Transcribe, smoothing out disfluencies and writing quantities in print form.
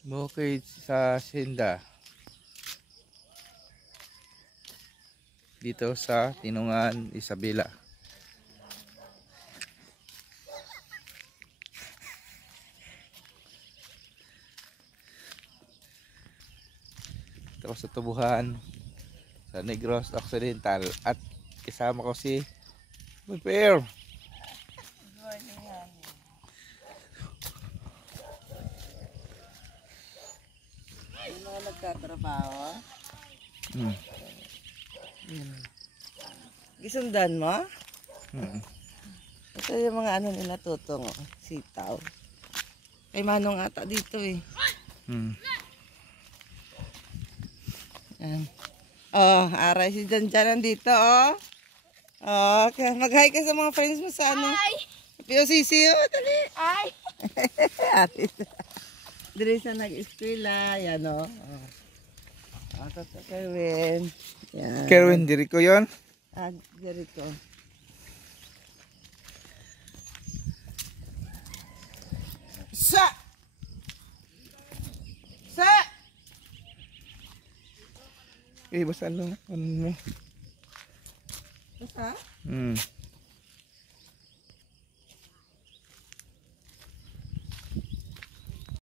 Bukid sa Sinda. Dito sa Tinungan, Isabela. Dito ako sa Tubuhan, sa Negros Occidental. At kasama ko si Prepare. Yung mga nagtatrabaho. Gisundan mo? Ito yung mga ano nila tutong, sitaw. Kay Manong ata dito eh. Yan. Oh, aray si Janjan nandito oh. Oh, okay. Mag-hi ka sa mga friends mo sa ano. Hi! POCC oh, dali. Hi! Ate. Dali sa nag-eskwela, yan oh. Ito sa Kerwin. Yan. Kerwin, diri ko yun. Ah, Jericho. Sa! Sa! Eh, basta ano mo. Basta?